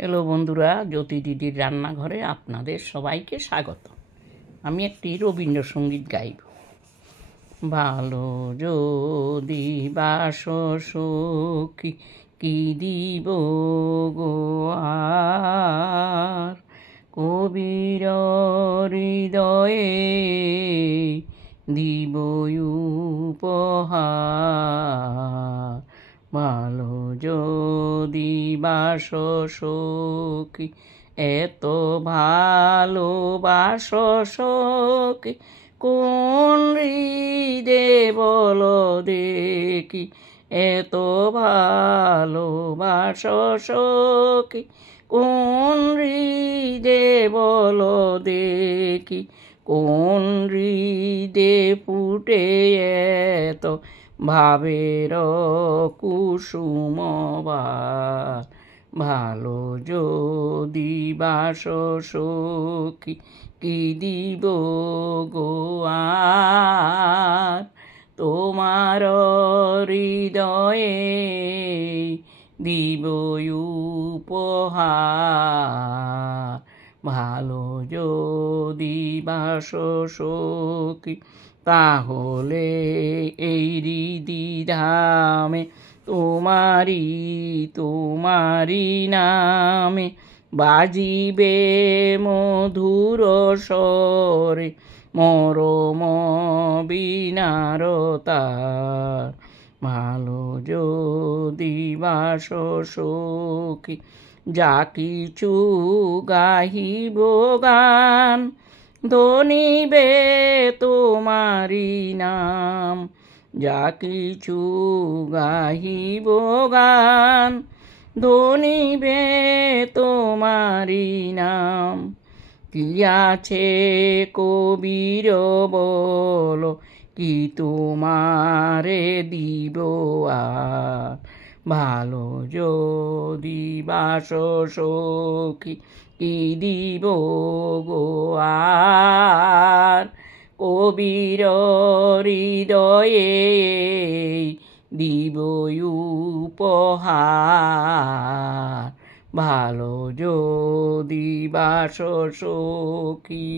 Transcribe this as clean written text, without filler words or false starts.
Hello বন্ধুরা, জ্যোতি দিদির রান্নাঘরে আপনাদের সবাইকে স্বাগত। আমি একটি রবীন্দ্রসঙ্গীত গাইব। ভালো যদি বাসো সখী, কি দিব গো আর, কবির হৃদয়ে দিব উপহার। ভালো যদি বাসো সখী, এত ভালোবাসো সখী, কোন হৃদে বলো দেখি, এত ভালোবাসো সখী, কোন হৃদে বলো দেখি, কোন হৃদে ফুটে এত ভাবের কুসুমবার। ভালো যদি বাসো সখী, কি দিব গো আর, তোমার হৃদয়ে দিব উপহার। ভালো যদি বাসো সখী, তাহলে এই হৃদিধামে তোমারি নামে বাজিবে মধুর স্বরে মরম বীণার তার। ভালো যদি বাসো সখী, যা কিছু গাহিব গান, ধনিবে তোমারি নাম। যা কিছু গাহিব গান, ধনিবে তোমারি নাম। কি আছে কবির বলো, কি তোমারে দিব আর। ভালো যদি বাসো সখী, কি দিব গো আর, কবির হৃদয়ে দিব উপহার। ভালো যদি বাসো সখী।